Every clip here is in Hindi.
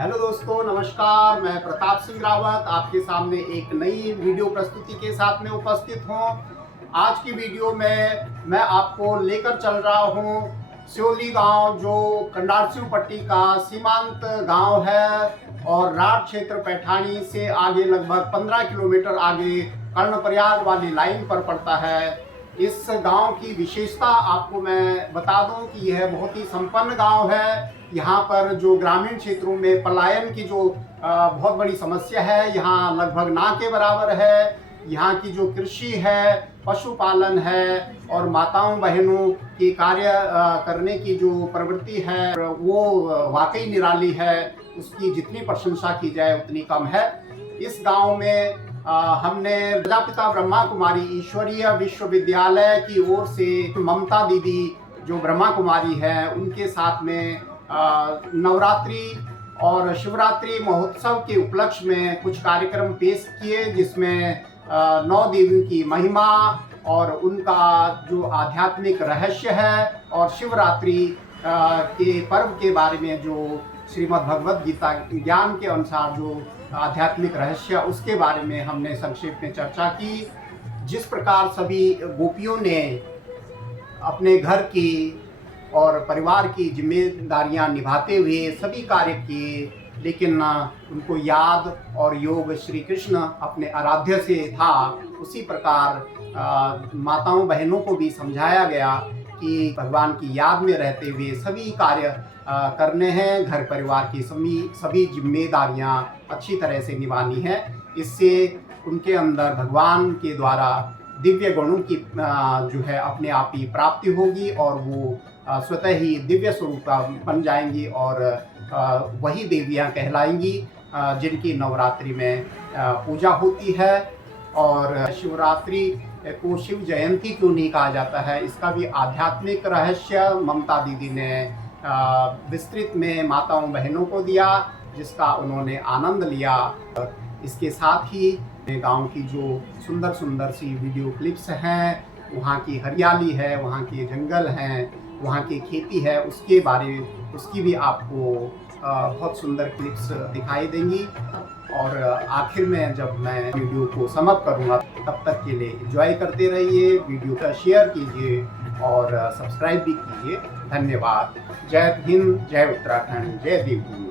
हेलो दोस्तों, नमस्कार। मैं प्रताप सिंह रावत आपके सामने एक नई वीडियो प्रस्तुति के साथ में उपस्थित हूँ। आज की वीडियो में मैं आपको लेकर चल रहा हूँ सियोली गांव, जो कंडारसिंह पट्टी का सीमांत गांव है और राठ क्षेत्र पैठानी से आगे लगभग 15 किलोमीटर आगे कर्णप्रयाग वाली लाइन पर पड़ता है। इस गांव की विशेषता आपको मैं बता दूं कि यह बहुत ही संपन्न गांव है। यहाँ पर जो ग्रामीण क्षेत्रों में पलायन की जो बहुत बड़ी समस्या है, यहाँ लगभग ना के बराबर है। यहाँ की जो कृषि है, पशुपालन है और माताओं बहनों की कार्य करने की जो प्रवृत्ति है वो वाकई निराली है। उसकी जितनी प्रशंसा की जाए उतनी कम है। इस गांव में हमने प्रजापिता ब्रह्मा कुमारी ईश्वरीय विश्वविद्यालय की ओर से ममता दीदी जो ब्रह्मा कुमारी है उनके साथ में नवरात्रि और शिवरात्रि महोत्सव के उपलक्ष्य में कुछ कार्यक्रम पेश किए, जिसमें 9 देवियों की महिमा और उनका जो आध्यात्मिक रहस्य है और शिवरात्रि के पर्व के बारे में जो श्रीमद् भगवद गीता ज्ञान के अनुसार जो आध्यात्मिक रहस्य उसके बारे में हमने संक्षेप में चर्चा की। जिस प्रकार सभी गोपियों ने अपने घर की और परिवार की जिम्मेदारियां निभाते हुए सभी कार्य किए, लेकिन उनको याद और योग श्री कृष्ण अपने आराध्य से था, उसी प्रकार माताओं बहनों को भी समझाया गया कि भगवान की याद में रहते हुए सभी कार्य करने हैं। घर परिवार की सभी जिम्मेदारियां अच्छी तरह से निभानी है। इससे उनके अंदर भगवान के द्वारा दिव्य गुणों की जो है अपने आप ही प्राप्ति होगी और वो स्वतः ही दिव्य स्वरूप बन जाएंगी और वही देवियां कहलाएंगी जिनकी नवरात्रि में पूजा होती है। और शिवरात्रि को शिव जयंती क्यों नहीं कहा जाता है, इसका भी आध्यात्मिक रहस्य ममता दीदी ने विस्तृत में माताओं बहनों को दिया, जिसका उन्होंने आनंद लिया। इसके साथ ही गांव की जो सुंदर सुंदर सी वीडियो क्लिप्स हैं, वहाँ की हरियाली है, वहाँ के जंगल हैं, वहाँ की खेती है, उसकी भी आपको बहुत सुंदर क्लिप्स दिखाई देंगी। और आखिर में जब मैं वीडियो को समाप्त करूँगा, तब तक के लिए एंजॉय करते रहिए, वीडियो का शेयर कीजिए और सब्सक्राइब भी कीजिए। धन्यवाद। जय हिंद, जय उत्तराखंड, जय देवभूमि।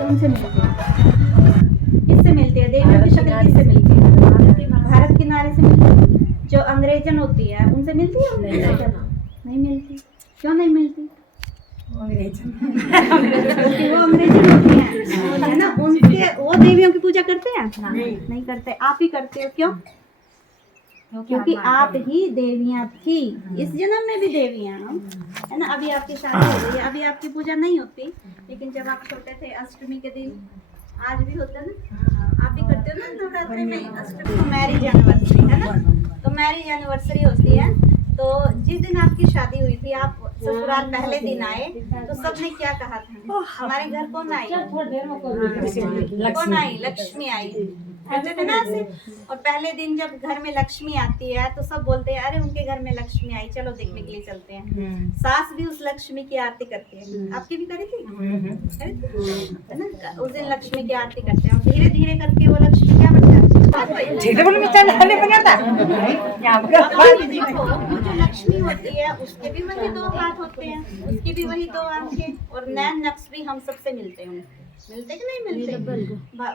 तो उनसे मिलते हैं। किससे मिलते हैं? देवियों की शक्ल किससे मिलती है? भारत किनारे से मिलती है। जो अंग्रेजन होती है उनसे मिलती है? नहीं मिलती। क्यों नहीं मिलती? क्योंकि वो अंग्रेजन होती हैं, है ना। उनके वो देवियों की पूजा करते हैं? नहीं करते। आप ही करते हो। क्यों? क्योंकि आप ही देवियां थी, इस जन्म में भी देवियां हम, है ना। अभी आपकी शादी हो गई है, अभी आपकी पूजा नहीं होती, लेकिन जब आप छोटे थे अष्टमी के दिन, आज भी होता है ना, आप भी करते हो ना नवरात्रि में अष्टमी को मैरिज एनिवर्सरी, है ना। तो मैरिज एनिवर्सरी होती है, तो जिस दिन आपकी शादी हुई थी, आप ससुराल पहले दिन आए, तो सबने क्या कहा था? हमारे घर कौन आई? कौन आई? लक्ष्मी आई, कहते थे ना ऐसे। और पहले दिन जब घर में लक्ष्मी आती है तो सब बोलते हैं अरे उनके घर में लक्ष्मी आई, चलो देखने के लिए चलते हैं। सास भी उस लक्ष्मी की आरती करती है। आपकी भी करी थी? करी थी? है ना। उस दिन लक्ष्मी की आरती करते हैं, और धीरे धीरे करके वो लक्ष्मी क्या बन जाती है? देखो, वो जो लक्ष्मी होती है उसके भी वही दो हाथ होते हैं, उसकी भी वही दो आंखें, और नैन नक्श भी हम सबसे मिलते हैं। मिलते कि नहीं मिलते?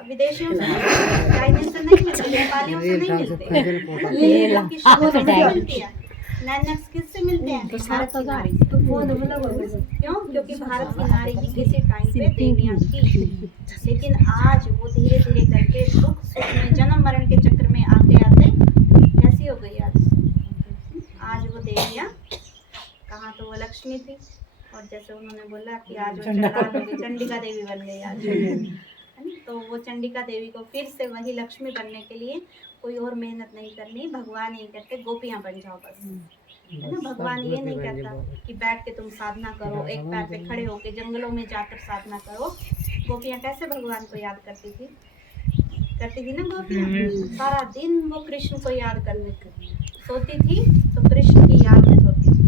विदेशियों से, चाइनीज से नहीं मिलते, नेपालियों से नहीं मिलते, मिलती है। नैन नक्श किससे मिलते हैं? भारत की नारी से। क्यों? क्योंकि भारत की नारी ही किसी टाइम पे देवियां थी, लेकिन आज वो धीरे धीरे करके दुख सुख में, जन्म मरण के चक्र में आते आते कैसी हो गई आज वो देवियां कहाँ? तो वो लक्ष्मी थी, और जैसे उन्होंने बोला कि आज वो चंडिका देवी बन गई आज, है ना। तो वो चंडिका देवी को फिर से वही लक्ष्मी बनने के लिए कोई और मेहनत नहीं करनी। भगवान ये कहते गोपियां बन जाओ बस, है ना। भगवान ये नहीं कहता कि बैठ के तुम साधना करो, एक पैर पे खड़े होके जंगलों में जाकर साधना करो। गोपियां कैसे भगवान को याद करती थी ना गोपियां? सारा दिन वो कृष्ण को याद करने की सोती थी, तो कृष्ण की याद में सोती थी,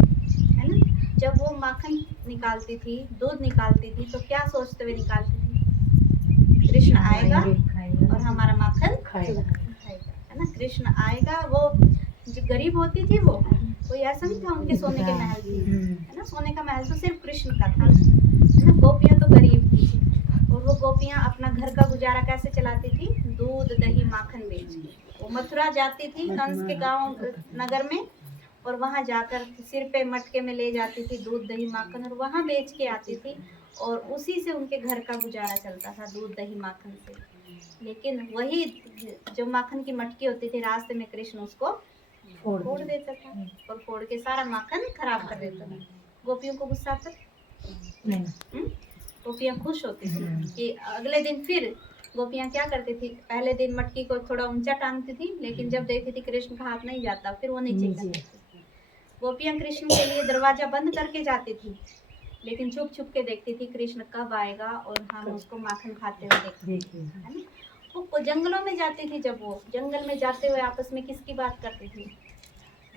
है ना। जब वो माखन निकालती थी, दूध निकालती थी, तो क्या सोचते हुए निकालती थी? कृष्ण आएगा और हमारा माखन खाएगा, है ना। कृष्ण आएगा। वो जो गरीब होती थी वो कोई ऐसा नहीं था उनके सोने के महल थी, है ना। सोने का महल तो सिर्फ कृष्ण का था, है ना। गोपियां तो गरीब थी, और वो गोपियां अपना घर का गुजारा कैसे चलाती थी? दूध दही माखन बेच के। वो मथुरा जाती थी कंस के गांव नगर में, और वहां जाकर सिर पे मटके में ले जाती थी दूध दही माखन, और वहां बेच के आती थी, और उसी से उनके घर का गुजारा चलता था, दूध दही माखन से। लेकिन वही जो माखन की मटकी होती थी, रास्ते में कृष्ण उसको फोड़ देता था, और फोड़ के सारा माखन खराब कर देता था। गोपियों को गुस्सा आता नहीं, गोपियां खुश होती थी कि अगले दिन फिर गोपियां क्या करती थी? पहले दिन मटकी को थोड़ा ऊंचा टांगती थी, लेकिन जब देखती थी कृष्ण का हाथ नहीं जाता, फिर वो नीचे कर देती थी। गोपियां कृष्ण के लिए दरवाजा बंद करके जाती थी, लेकिन छुप छुप के देखती थी कृष्ण कब आएगा और हम उसको माखन खाते हुए देखते, है ना। वो जंगलों में जाती थी, जब वो जंगल में जाते हुए आपस में किसकी बात करती थी?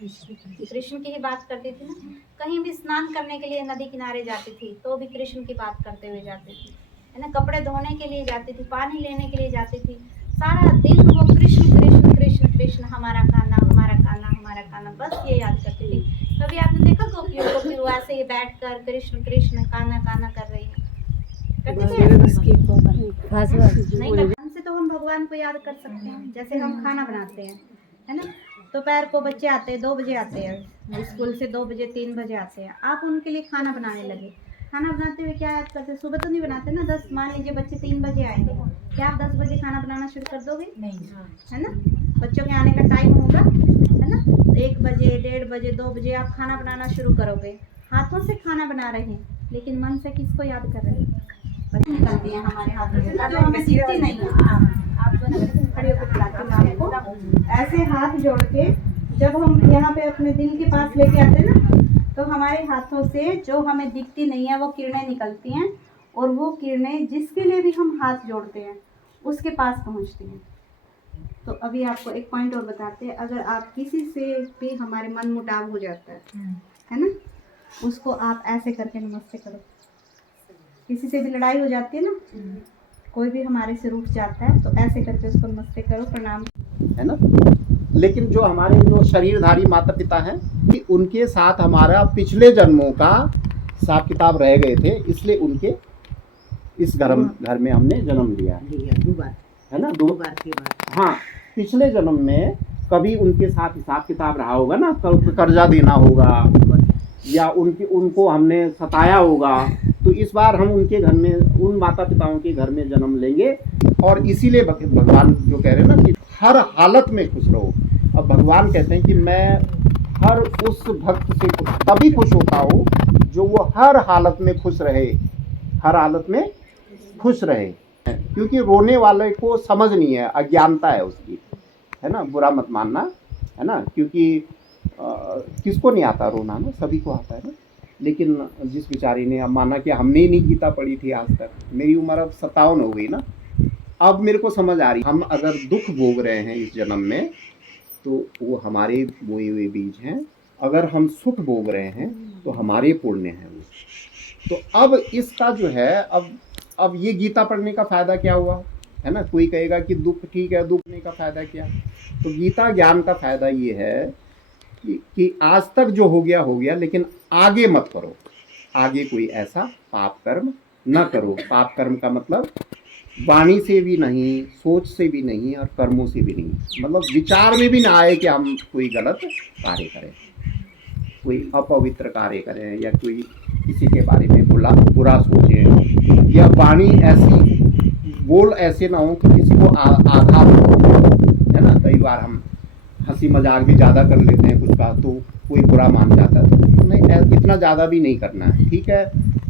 कृष्ण की ही बात करती थी ना। कहीं भी स्नान करने के लिए नदी किनारे जाती थी, तो भी कृष्ण की बात करते हुए जाती थी, है ना। कपड़े धोने के लिए जाती थी, पानी लेने के लिए जाती थी, सारा दिन वो कृष्ण कृष्ण कृष्ण कृष्ण, हमारा खाना हमारा खाना हमारा खाना, बस ये याद करती थी। कभी आपने देखा गोपियों को फिर वो ऐसे ही बैठकर कृष्ण कृष्ण काना काना कर रही है? नहीं करते। हमसे तो हम भगवान को याद कर सकते हैं। जैसे हम खाना बनाते हैं, है ना। दोपहर को बच्चे आते हैं, 2 बजे आते हैं स्कूल से, 2 बजे 3 बजे आते हैं। आप उनके लिए खाना बनाने लगे, खाना बनाते हुए क्या याद करते? सुबह तो नहीं बनाते ना। 10 मान लीजिए बच्चे 3 बजे आएंगे, क्या आप 10 बजे खाना बनाना शुरू कर दोगे? नहीं, है ना। बच्चों के आने का टाइम होगा, है ना। 1 बजे 1:30 बजे 2 बजे आप खाना बनाना शुरू करोगे। हाथों से खाना बना रहे हैं, लेकिन मन से किसको याद कर रहे हैं? निकलती हैं हमारे हाथों से, जो हमें दिखती नहीं है। आप खड़े होकर खिलाते हैं आपको, ऐसे हाथ जोड़ के जब हम यहाँ पे अपने दिल के पास लेके आते हैं ना, तो हमारे हाथों से जो हमें दिखती नहीं है वो किरणें निकलती हैं, और वो किरणें जिसके लिए भी हम हाथ जोड़ते हैं उसके पास पहुँचती हैं। तो अभी आपको एक पॉइंट और बताते हैं। अगर आप किसी से भी हमारे मन मुटाव हो जाता है ना, उसको आप ऐसे करके नमस्ते करो। किसी से भी लड़ाई हो जाती है ना, कोई भी हमारे से रूठ जाता है, तो ऐसे करके उसको नमस्ते करो, प्रणाम, है ना। लेकिन जो हमारे जो शरीरधारी माता पिता हैं, उनके साथ हमारा पिछले जन्मों का हिसाब किताब रह गए थे, इसलिए उनके इस घर में हमने जन्म लिया है, 2 बार, है ना, 2 बार की बात। हाँ, पिछले जन्म में कभी उनके साथ हिसाब किताब रहा होगा ना, कर्जा देना होगा या उनको हमने सताया होगा, तो इस बार हम उनके घर में, उन माता पिताओं के घर में जन्म लेंगे। और इसीलिए भगवान जो कह रहे हैं ना कि हर हालत में खुश रहो। अब भगवान कहते हैं कि मैं हर उस भक्त से तभी खुश होता हूँ जो वो हर हालत में खुश रहे, हर हालत में खुश रहे, क्योंकि रोने वाले को समझ नहीं है, अज्ञानता है उसकी, है ना, बुरा मत मानना, है ना, क्योंकि किसको नहीं आता रोना ना, सभी को आता है ना। लेकिन जिस बेचारी ने, अब माना कि हमने ही नहीं गीता पढ़ी थी आज तक, मेरी उम्र अब 57 हो गई ना, अब मेरे को समझ आ रही, हम अगर दुख भोग रहे हैं इस जन्म में तो वो हमारे बोए हुए बीज हैं, अगर हम सुख भोग रहे हैं तो हमारे पुण्य हैं वो। तो अब इसका जो है, अब ये गीता पढ़ने का फ़ायदा क्या हुआ, है ना। कोई कहेगा कि दुख ठीक है, दुख नहीं का फ़ायदा क्या। तो गीता ज्ञान का फ़ायदा ये है कि आज तक जो हो गया, लेकिन आगे मत करो, आगे कोई ऐसा पाप कर्म न करो। पाप कर्म का मतलब वाणी से भी नहीं, सोच से भी नहीं, और कर्मों से भी नहीं, मतलब विचार में भी ना आए कि हम कोई गलत कार्य करें, कोई अपवित्र कार्य करें, या कोई किसी के बारे में बुरा सोचें, या वाणी ऐसी बोल ऐसे ना हो कि किसी को आघात हो, है ना। कई बार हम हंसी मजाक भी ज़्यादा कर लेते हैं कुछ का, तो कोई बुरा मान जाता है, तो नहीं, इतना ज़्यादा भी नहीं करना है, ठीक है,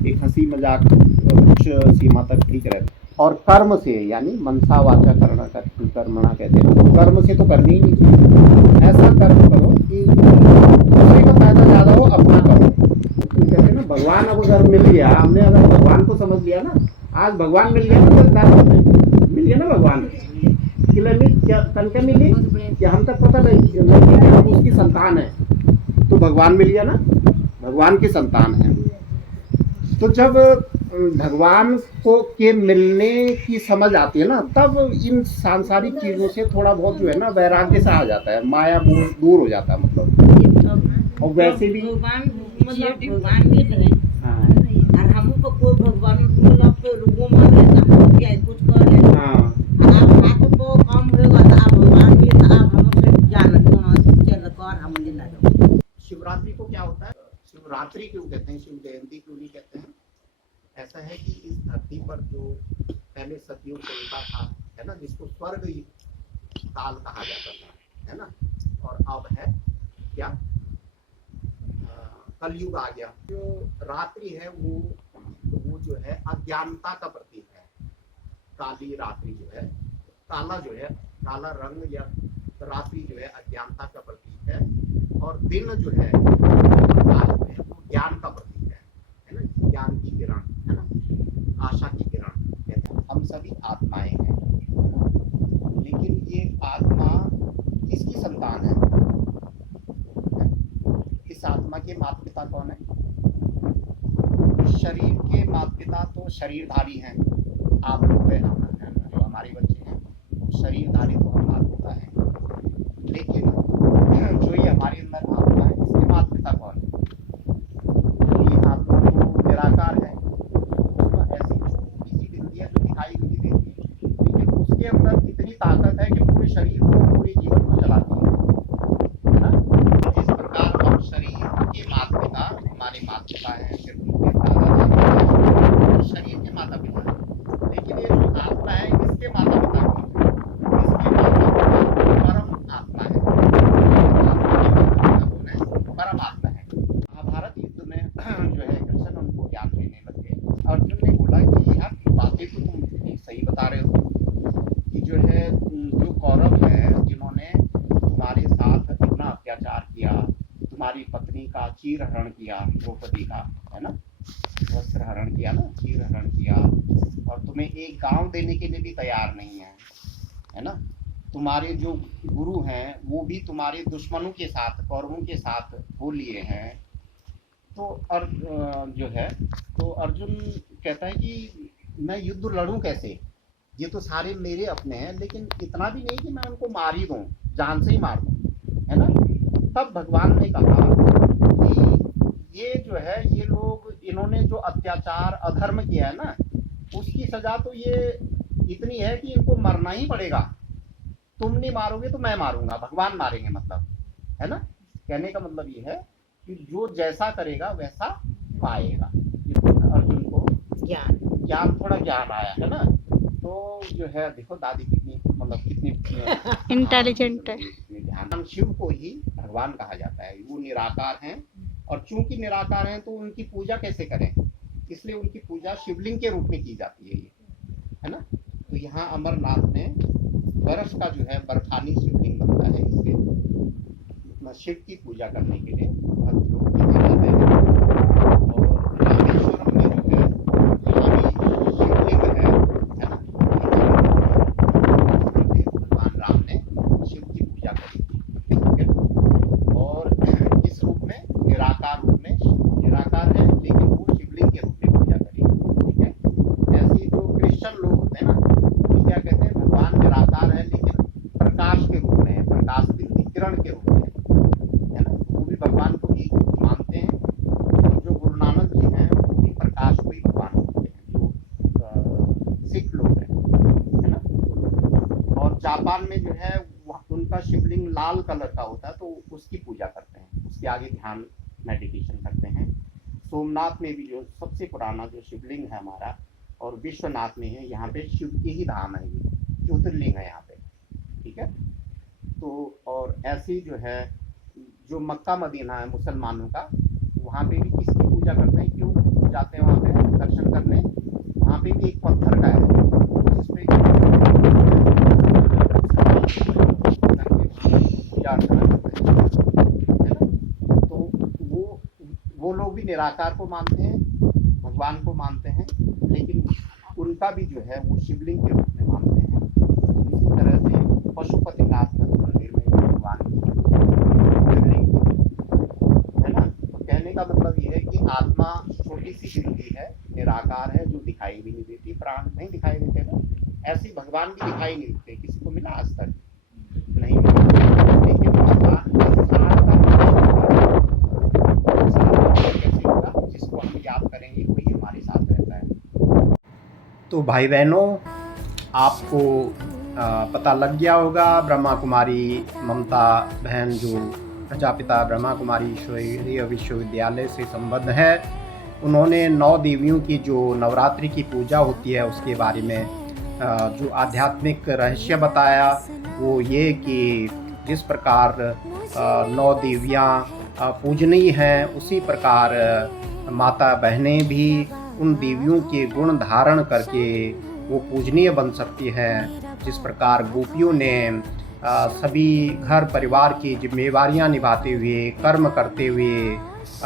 एक हंसी मजाक कुछ सीमा तक ठीक रहता। और कर्म से, यानी मनसा वाचा कर्मणा कहते हैं, तो कर्म से तो करनी ही नहीं चाहिए। ऐसा कर्म करो कि दूसरे का फायदा ज़्यादा हो, अपना करो। तो कहते हैं ना, भगवान अब अगर मिल गया, हमने अगर भगवान को समझ लिया ना, आज भगवान मिल गया ना, तो मिल गया ना भगवान, क्या तन के मिली या हम तक पता नहीं, हम उसकी संतान है, तो भगवान मिल गया ना, भगवान की संतान है। तो जब भगवान को के मिलने की समझ आती है ना, तब इन सांसारिक चीज़ों से थोड़ा बहुत जो है ना वैराग्य सा आ जाता है, माया दूर हो जाता है, मतलब। और वैसे भी भगवान भी है, हाँ, और हम को कोई भगवान मतलब तो रूपों में रहता है, क्या कुछ कर ले, हाँ, आप को काम होगा तो आप भगवान भी, तो आप हमसे जान चल कर हम दिन आ। शिवरात्रि को क्या होता है, शिवरात्रि क्यों कहते हैं, शिव जयंती क्यों नहीं कहते हैं। ऐसा है कि इस धरती पर जो पहले सतयुग चलता था, है ना, जिसको स्वर्ग काल कहा जाता था, है ना, और अब है क्या, कलयुग आ गया। जो रात्रि है वो जो है अज्ञानता का प्रतीक है। काली रात्रि जो है, काला जो है, काला रंग या रात्रि जो है अज्ञानता का प्रतीक है, और दिन जो है वो ज्ञान का प्रतीक है ना, ज्ञान की किरण, है ना, आशा की किरण कहते हैं। हम सभी आत्माएं हैं, लेकिन ये आत्मा किसकी संतान है? इस आत्मा के माता पिता कौन है? शरीर के माता पिता तो शरीरधारी हैं, आप लोग हैं, जो हमारे बच्चे हैं शरीरधारी तो हम माता पिता हैं, लेकिन जो ये हमारे अंदर आत्मा है, इसके माता पिता कौन है? ये आत्मा तो निराकार है, ऐसी छोटी सी बिंदी है जो दिखाई भी नहीं देती, लेकिन उसके अंदर इतनी ताकत है कि पूरे शरीर को, पूरे जीवन को चलाती है ना। इस प्रकार हम शरीर के माता पिता, हमारे माता पिता हैं, फिर उनके दादा शरीर के माता पिता हैं, लेकिन ये जो आत्मा है इसके माता पिता कौन है? इसके माता पिता परम आत्मा है, परम आत्मा है। महाभारत युद्ध में जो है कृष्ण उनको ज्ञान देने लगे, अर्जुन ने बोला कि यार बातें तो तुम सही बता रहे हो कि जो है जो कौरव है जिन्होंने तुम्हारे साथ इतना अत्याचार किया, तुम्हारी पत्नी का चीर हरण किया, द्रौपदी का, है ना, वस्त्र हरण किया ना, चीर हरण किया, और तुम्हें एक गांव देने के लिए भी तैयार नहीं है ना। तुम्हारे जो गुरु हैं वो भी तुम्हारे दुश्मनों के साथ, कौरवों के साथ हो लिए हैं। तो जो है, तो अर्जुन कहता है कि मैं युद्ध लड़ूं कैसे, ये तो सारे मेरे अपने हैं, लेकिन इतना भी नहीं कि मैं उनको मार ही दूं, जान से ही मार दूं, है ना। तब भगवान ने कहा कि ये जो है, ये लोग, इन्होंने जो अत्याचार अधर्म किया है ना, उसकी सजा तो ये इतनी है कि इनको मरना ही पड़ेगा। तुम नहीं मारोगे तो मैं मारूंगा, भगवान मारेंगे, मतलब है ना। कहने का मतलब ये है कि जो जैसा करेगा वैसा पाएगा। अर्जुन को ज्ञान थोड़ा ज्ञान आया है ना। तो जो है देखो दादी कितनी मतलब कितनी इंटेलिजेंट है। ध्यान शिव को ही भगवान कहा जाता है। वो निराकार हैं और चूंकि निराकार हैं तो उनकी पूजा कैसे करें, इसलिए उनकी पूजा शिवलिंग के रूप में की जाती है, ये है ना। तो यहाँ अमरनाथ में बर्फ का जो है बर्फानी शिवलिंग बनता है। इसके शिव की पूजा करने के लिए भक्त लोग यहाँ जाते हैं। और रामेश्वरम में जो है यहाँ भी शिवलिंग है ना। भगवान राम ने शिव की पूजा करी थी, ठीक है। और इस रूप में निराकार रूप में निराकार है, लेकिन वो शिवलिंग के रूप में पूजा करी, ठीक है। ऐसे जो क्रिश्चियन लोग होते हैं ना, वो क्या कहते हैं, भगवान निराकार है लेकिन प्रकाश के रूप में है, प्रकाश बिंदी किरण के रूप में है ना। वो भी भगवान को ही मानते हैं। और जो गुरु नानक जी हैं वो भी प्रकाश को ही भगवान मानते हैं, जो सिख लोग हैं, है ना। और जापान में जो है उनका शिवलिंग लाल कलर का होता है, तो उसकी पूजा करते हैं, उसके आगे ध्यान मेडिटेशन करते हैं। सोमनाथ में भी जो सबसे पुराना जो शिवलिंग है हमारा, और विश्वनाथ में है, यहाँ पे शिव के ही धाम है, ये ज्योतिर्लिंग है यहाँ पे, ठीक है। तो और ऐसी जो है जो मक्का मदीना है मुसलमानों का, वहाँ पे भी किसकी पूजा करते हैं, क्यों जाते हैं वहाँ पे दर्शन करने, वहाँ पे भी एक पत्थर का है जिसपे पूजा अर्चना करते हैं, है ना। तो वो लोग भी निराकार को मानते हैं, भगवान को मानते हैं, लेकिन उनका भी जो है वो शिवलिंग के रूप में मानते हैं। इसी तरह से पशुपतिनाथ मंदिर में भगवान की शिवलिंग है ना। तो कहने का मतलब ये है कि आत्मा छोटी सी बिंदी है, निराकार है, जो दिखाई भी नहीं देती, प्राण नहीं दिखाई देते ना, ऐसे भगवान भी दिखाई नहीं देते। किसी को मिला आज तक नहीं मिला, लेकिन भगवान कैसे होगा, जिसको हम याद करेंगे वही हमारे साथ रहता है। तो भाई बहनों, आपको पता लग गया होगा, ब्रह्मा कुमारी ममता बहन जो प्रजापिता ब्रह्मा कुमारी ईश्वरीय विश्वविद्यालय से संबद्ध है, उन्होंने 9 देवियों की जो नवरात्रि की पूजा होती है उसके बारे में जो आध्यात्मिक रहस्य बताया, वो ये कि जिस प्रकार 9 देवियाँ पूजनीय हैं, उसी प्रकार माता बहनें भी उन देवियों के गुण धारण करके वो पूजनीय बन सकती हैं। जिस प्रकार गोपियों ने सभी घर परिवार की जिम्मेवारियां निभाते हुए, कर्म करते हुए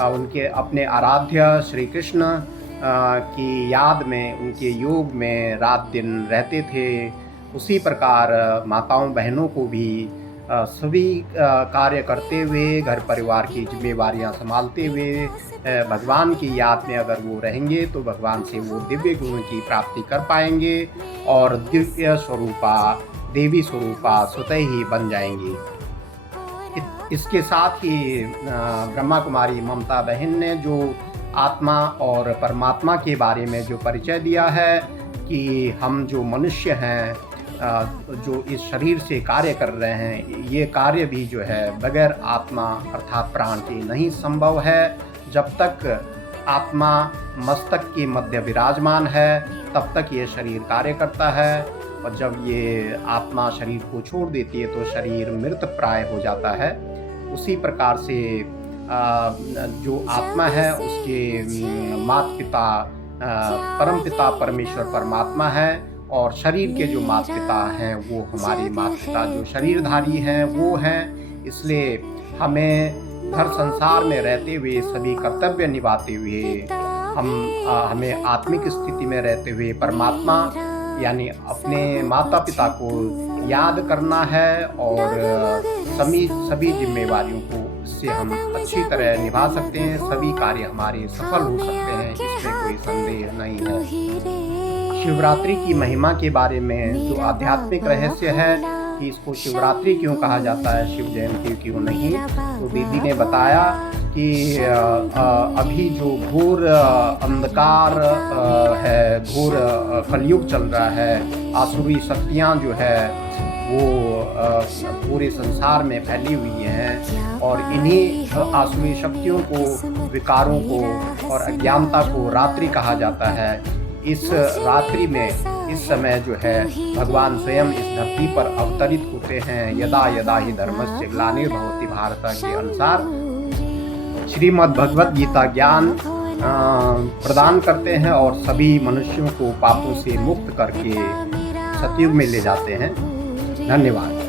उनके अपने आराध्य श्री कृष्ण की याद में, उनके योग में रात दिन रहते थे, उसी प्रकार माताओं बहनों को भी सभी कार्य करते हुए, घर परिवार की जिम्मेवारियां संभालते हुए भगवान की याद में अगर वो रहेंगे तो भगवान से वो दिव्य गुण की प्राप्ति कर पाएंगे और दिव्य स्वरूपा, देवी स्वरूपा स्वतः ही बन जाएंगी। इसके साथ ही ब्रह्मा कुमारी ममता बहन ने जो आत्मा और परमात्मा के बारे में जो परिचय दिया है कि हम जो मनुष्य हैं, जो इस शरीर से कार्य कर रहे हैं, ये कार्य भी जो है बगैर आत्मा अर्थात प्राण के नहीं संभव है। जब तक आत्मा मस्तक के मध्य विराजमान है तब तक ये शरीर कार्य करता है, और जब ये आत्मा शरीर को छोड़ देती है तो शरीर मृत प्राय हो जाता है। उसी प्रकार से जो आत्मा है उसके माता पिता परम पिता परमेश्वर परमात्मा है, और शरीर के जो माता पिता हैं वो हमारे माता पिता जो शरीरधारी हैं वो हैं। इसलिए हमें हर संसार में रहते हुए सभी कर्तव्य निभाते हुए हमें आत्मिक स्थिति में रहते हुए परमात्मा यानी अपने माता पिता को याद करना है, और सभी जिम्मेवारियों को इससे हम अच्छी तरह निभा सकते हैं, सभी कार्य हमारे सफल हो सकते हैं, इसमें कोई संदेह नहीं है। शिवरात्रि की महिमा के बारे में जो आध्यात्मिक रहस्य है कि इसको शिवरात्रि क्यों कहा जाता है, शिव जयंती क्यों नहीं, तो दीदी ने बताया कि अभी जो घोर अंधकार है, घोर कलयुग चल रहा है, आसुरी शक्तियाँ जो है वो पूरे संसार में फैली हुई हैं और इन्हीं आसुरी शक्तियों को, विकारों को और अज्ञानता को रात्रि कहा जाता है। इस रात्रि में, इस समय जो है भगवान स्वयं इस धरती पर अवतरित होते हैं। यदा यदा ही धर्मस्य ग्लानिर्भवति भारत के अनुसार श्रीमद् भगवत गीता ज्ञान प्रदान करते हैं और सभी मनुष्यों को पापों से मुक्त करके सतयुग में ले जाते हैं। धन्यवाद।